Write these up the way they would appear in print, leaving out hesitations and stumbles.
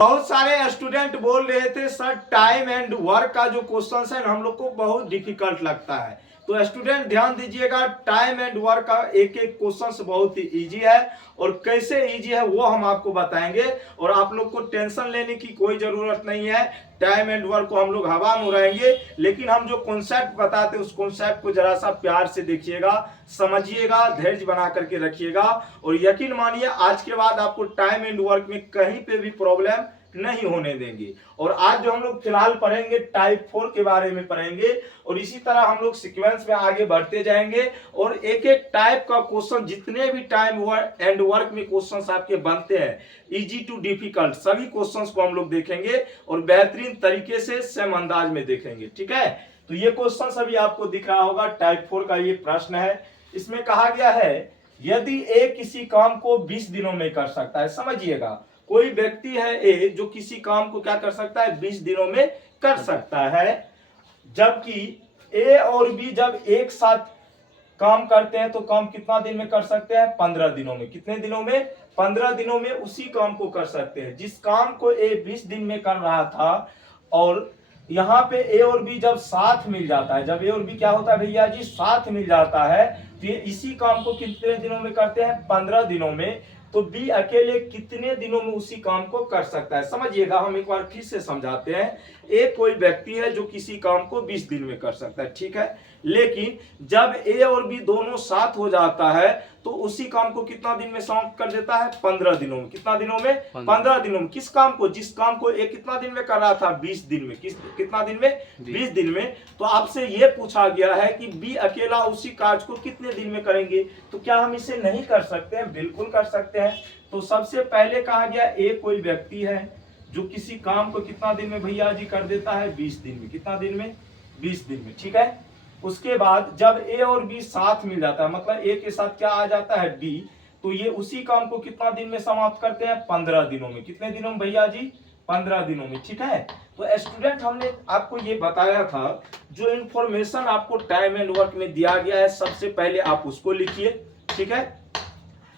बहुत सारे स्टूडेंट बोल रहे थे सर टाइम एंड वर्क का जो क्वेश्चन है हम लोग को बहुत डिफिकल्ट लगता है। तो स्टूडेंट ध्यान दीजिएगा, टाइम एंड वर्क का एक एक क्वेश्चन बहुत ही इजी है और कैसे इजी है वो हम आपको बताएंगे और आप लोग को टेंशन लेने की कोई जरूरत नहीं है। टाइम एंड वर्क को हम लोग हवा में उड़ाएंगे, लेकिन हम जो कॉन्सेप्ट बताते हैं उस कॉन्सेप्ट को जरा सा प्यार से देखिएगा, समझिएगा, धैर्य बना करके रखिएगा और यकीन मानिए आज के बाद आपको टाइम एंड वर्क में कहीं पे भी प्रॉब्लम नहीं होने देंगे। और आज जो हम लोग फिलहाल पढ़ेंगे टाइप 4 के बारे में पढ़ेंगे और इसी तरह हम लोग सीक्वेंस में आगे बढ़ते जाएंगे और एक एक टाइप का क्वेश्चन, जितने भी टाइम एंड वर्क में क्वेश्चंस आपके बनते हैं इजी टू डिफिकल्ट, सभी क्वेश्चंस को हम लोग देखेंगे और बेहतरीन तरीके से सेम अंदाज में देखेंगे। ठीक है, तो ये क्वेश्चन अभी आपको दिख रहा होगा, टाइप 4 का ये प्रश्न है। इसमें कहा गया है यदि ए किसी काम को 20 दिनों में कर सकता है, समझिएगा कोई व्यक्ति है ए जो किसी काम को क्या कर सकता है 20 दिनों में कर सकता है, जबकि ए और बी जब एक साथ काम करते हैं तो काम कितना दिन में कर सकते हैं 15 दिनों में। कितने दिनों में 15 दिनों में उसी काम को कर सकते हैं जिस काम को ए 20 दिन में कर रहा था। और यहाँ पे ए और बी जब साथ मिल जाता है, जब ए और बी क्या होता है भैया जी साथ मिल जाता है तो ये इसी काम को कितने दिनों में करते हैं 15 दिनों में। तो बी अकेले कितने दिनों में उसी काम को कर सकता है, समझिएगा हम एक बार फिर से समझाते हैं। एक कोई व्यक्ति है जो किसी काम को 20 दिन में कर सकता है, ठीक है, लेकिन जब ए और बी दोनों साथ हो जाता है तो उसी काम को कितना दिन में समाप्त कर देता है 15 दिनों में। कितना दिनों में 15 दिनों में। किस काम को, जिस काम को ए कितना दिन में कर रहा था 20 दिन में, कितना दिन में 20 दिन में। तो आपसे ये पूछा गया है कि बी अकेला उसी कार्य को कितने दिन में करेंगे, तो क्या हम इसे नहीं कर सकते हैं? बिल्कुल कर सकते हैं। तो सबसे पहले कहा गया ए कोई व्यक्ति है जो किसी काम को कितना दिन में भैया जी कर देता है 20 दिन में। कितना दिन में 20 दिन में, ठीक है। उसके बाद जब ए और बी साथ मिल जाता है, मतलब ए के साथ क्या आ जाता है बी, तो ये उसी काम को कितना दिन में समाप्त करते हैं 15 दिनों में। कितने दिनों में भैया जी 15 दिनों में, ठीक है। तो स्टूडेंट हमने आपको ये बताया था जो इंफॉर्मेशन आपको टाइम एंड वर्क में दिया गया है सबसे पहले आप उसको लिखिए, ठीक है।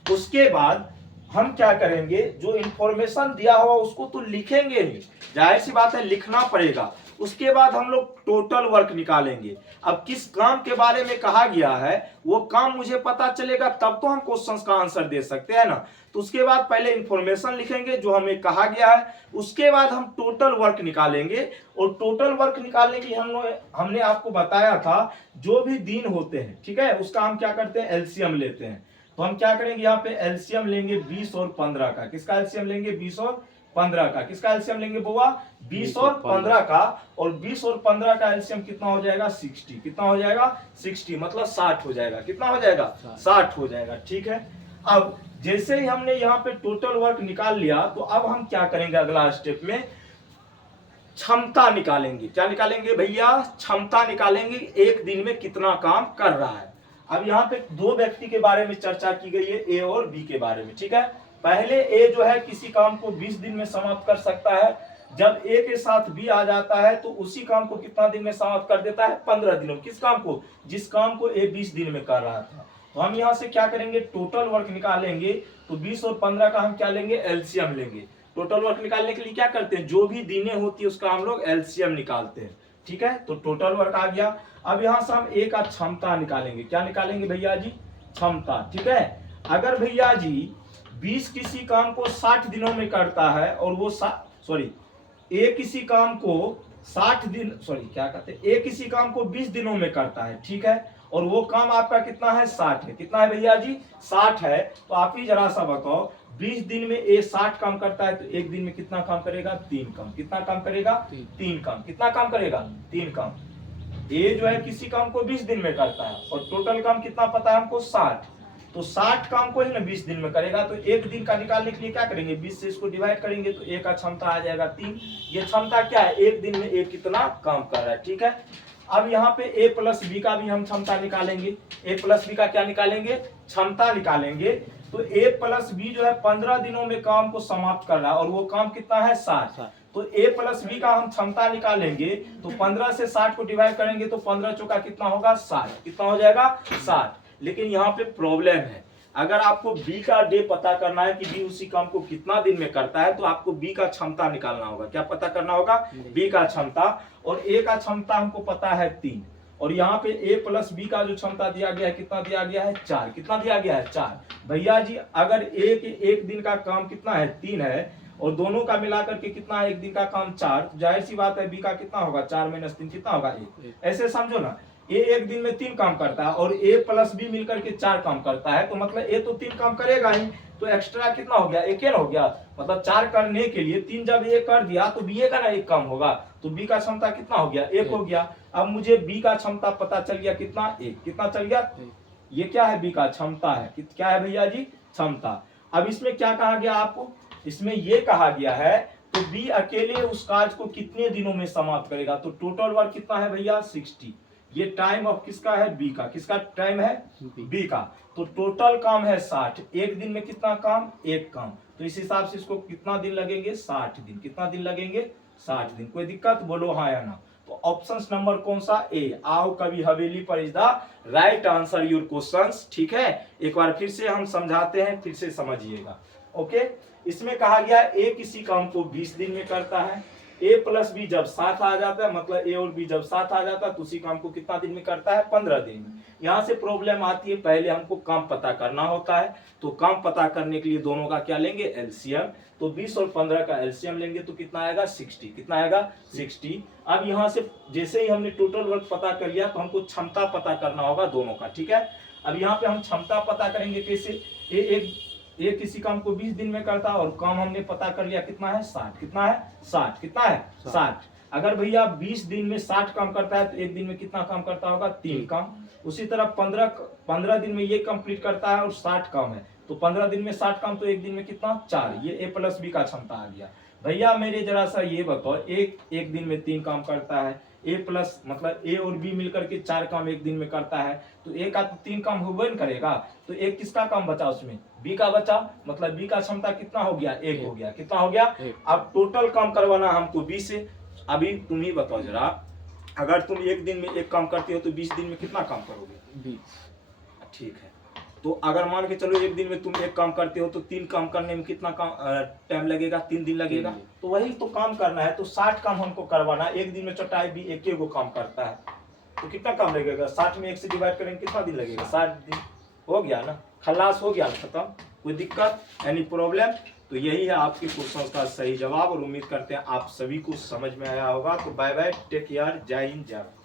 उसके बाद हम क्या करेंगे, जो इंफॉर्मेशन दिया हुआ उसको तो लिखेंगे ही, जाहिर सी बात है लिखना पड़ेगा। उसके बाद हम लोग टोटल वर्क निकालेंगे। अब किस काम के बारे में कहा गया है वो काम मुझे पता चलेगा तब तो हम क्वेश्चंस का आंसर दे सकते हैं ना। तो उसके बाद पहले इंफॉर्मेशन लिखेंगे जो हमें कहा गया है, उसके बाद हम टोटल वर्क निकालेंगे। और टोटल वर्क निकालने की हमने आपको बताया था जो भी दिन होते हैं, ठीक है, उसका हम क्या करते हैं एलसीएम लेते हैं। तो हम क्या करेंगे यहाँ पे एलसीएम लेंगे 20 और 15 का। किसका एलसीएम लेंगे 20 और 15 का। किसका एलसीएम लेंगे बुआ 20 और 15 का। और 20 और 15 का एलसीएम कितना हो जाएगा 60। कितना हो जाएगा 60, मतलब 60 हो जाएगा। कितना हो जाएगा 60 हो जाएगा, ठीक है। अब जैसे ही हमने यहाँ पे टोटल वर्क निकाल लिया तो अब हम क्या करेंगे अगला स्टेप में क्षमता निकालेंगे। क्या निकालेंगे भैया, क्षमता निकालेंगे, एक दिन में कितना काम कर रहा है। अब यहाँ पे दो व्यक्ति के बारे में चर्चा की गई है, ए और बी के बारे में, ठीक है। पहले ए जो है किसी काम को 20 दिन में समाप्त कर सकता है। जब ए के साथ बी आ जाता है तो उसी काम को कितना दिन में समाप्त कर देता है 15 दिनों। किस काम को, जिस काम को ए 20 दिन में कर रहा था। तो हम यहाँ से क्या करेंगे टोटल वर्क निकालेंगे। तो 20 और 15 का हम क्या लेंगे एलसीएम लेंगे। टोटल वर्क निकालने के लिए क्या करते हैं, जो भी दिनें होती है उसका हम लोग एलसीएम निकालते हैं, ठीक है। तो टोटल वर्क आ गया। अब यहां से हम ए का क्षमता निकालेंगे। क्या निकालेंगे भैया जी, क्षमता, ठीक है। अगर भैया जी 20 किसी काम को 60 दिनों में करता है और वो ए किसी काम को 60 दिन क्या कहते हैं, ए किसी काम को 20 दिनों में करता है, ठीक है। और वो काम आपका कितना है 60 है। कितना है भैया जी 60 है। तो आप ही जरा सा बताओ 20 दिन में ए 60 काम करता है तो एक दिन में कितना काम करेगा 3 काम। कितना काम करेगा 3 काम। कितना काम करेगा 3 काम। ए जो है किसी काम को 20 दिन में करता है और टोटल काम कितना पता है हमको 60। तो 60 काम को ही ना 20 दिन में करेगा। तो एक दिन का निकालने के लिए क्या करेंगे 20 से इसको डिवाइड करेंगे तो ए का क्षमता आ जाएगा 3। ये क्षमता क्या है, एक दिन में ए कितना काम कर रहा है, ठीक है। अब यहाँ पे ए प्लस बी का भी हम क्षमता निकालेंगे। ए प्लस बी का क्या निकालेंगे, क्षमता निकालेंगे। तो ए प्लस बी जो है 15 दिनों में काम को समाप्त कर रहा है और वो काम कितना है 60। तो ए प्लस बी का हम क्षमता निकालेंगे तो 15 से 60 को डिवाइड करेंगे तो 15 चौका कितना होगा 60। कितना हो जाएगा 60। लेकिन यहाँ पे प्रॉब्लम है, अगर आपको बी का डे पता करना है कि बी उसी काम को कितना दिन में करता है, तो आपको बी का क्षमता निकालना होगा। क्या पता करना होगा? बी का क्षमता। और ए का क्षमता हमको पता है 3, और यहाँ पे ए प्लस बी का जो क्षमता दिया गया है कितना दिया गया है? 4। कितना दिया गया है? 4। भैया जी अगर ए के एक दिन का काम कितना है? 3 है, और दोनों का मिलाकर के कितना है? एक दिन का काम 4, तो जाहिर सी बात है बी का कितना होगा? 4 - 3 कितना होगा? 1। ऐसे समझो ना, ए एक दिन में 3 काम करता है और ए प्लस बी मिलकर के 4 काम करता है, तो मतलब ए तो 3 काम करेगा ही, तो एक्स्ट्रा कितना हो गया? 1 हो गया। मतलब 4 करने के लिए 3 जब ए कर दिया तो बी का ना 1 काम होगा, तो बी का क्षमता कितना हो गया? 1 हो गया। अब मुझे बी का क्षमता पता चल गया कितना? 1। कितना चल गया? ये क्या है? बी का क्षमता है। क्या है भैया जी? क्षमता। अब इसमें क्या कहा गया आपको? इसमें ये कहा गया है तो बी अकेले उस कार्य को कितने दिनों में समाप्त करेगा, तो टोटल वर्क कितना है भैया? 60। ये टाइम ऑफ किसका है? बी का। किसका टाइम है? बी का। तो टोटल काम है 60। एक दिन में कितना काम? 1 काम। तो इस हिसाब से इसको कितना दिन लगेंगे? 60 दिन। कितना दिन लगेंगे? 60 दिन। कोई दिक्कत? बोलो हाँ या ना। तो ऑप्शन नंबर कौन सा? ए, आओ कभी हवेली पर is the right answer your questions. ठीक है, एक बार फिर से हम समझाते हैं, फिर से समझिएगा। ओके, इसमें कहा गया ए किसी काम को 20 दिन में करता है, ए प्लस बी जब साथ आ जाता है, मतलब ए और बी जब साथ आ जाता है तो उसी काम को कितना दिन में करता है? 15 दिन में। यहाँ से प्रॉब्लम आती है, पहले हमको काम पता करना होता है, तो काम पता करने के लिए दोनों का क्या लेंगे? एलसीएम। तो 20 और 15 का एलसीएम लेंगे तो कितना आएगा? 60। कितना आएगा? 60। अब यहाँ से जैसे ही हमने टोटल वर्क पता कर लिया तो हमको क्षमता पता करना होगा दोनों का। ठीक है, अब यहाँ पे हम क्षमता पता करेंगे कैसे? ए किसी काम को 20 दिन में करता है और काम हमने पता कर लिया कितना है? 60। कितना है? 60। कितना है? 60। अगर भैया 20 दिन में 60 काम करता है तो एक दिन में कितना काम करता होगा? 3 काम। उसी तरह 15 दिन में ये कंप्लीट करता है और 60 काम है, तो 15 दिन में 60 काम, तो एक दिन में कितना? 4। ये ए प्लस बी का क्षमता आ गया। भैया मेरे जरा सा ये बताओ, एक दिन में 3 काम करता है, ए प्लस मतलब ए और बी मिलकर के 4 काम एक दिन में करता है, तो ए का तो 3 काम होगा नहीं करेगा, तो एक किसका काम बचा? उसमें बी का बचा, मतलब बी का क्षमता कितना हो गया? 1 हो गया। कितना हो गया? अब टोटल काम करवाना हमको बी से। अभी तुम ही बताओ जरा, अगर तुम एक दिन में 1 काम करते हो तो 20 दिन में कितना काम करोगे? 20। ठीक है, तो अगर मान के चलो एक दिन में तुम 1 काम करते हो तो 3 काम करने में कितना टाइम लगेगा? 3 दिन लगेगा। तो वही तो काम करना है, तो 60 काम हमको करवाना है। एक दिन में चटाई भी एक वो काम करता है, तो कितना काम लगेगा? 60 में 1 से डिवाइड करेंगे कितना दिन लगेगा? 60 दिन। हो गया ना, खलास हो गया, खत्म। कोई दिक्कत? Any problem? तो यही है आपके क्वेश्चन का सही जवाब, और उम्मीद करते हैं आप सभी को समझ में आया होगा। तो बाय बाय, टेक केयर, जय हिंद, जय भारत।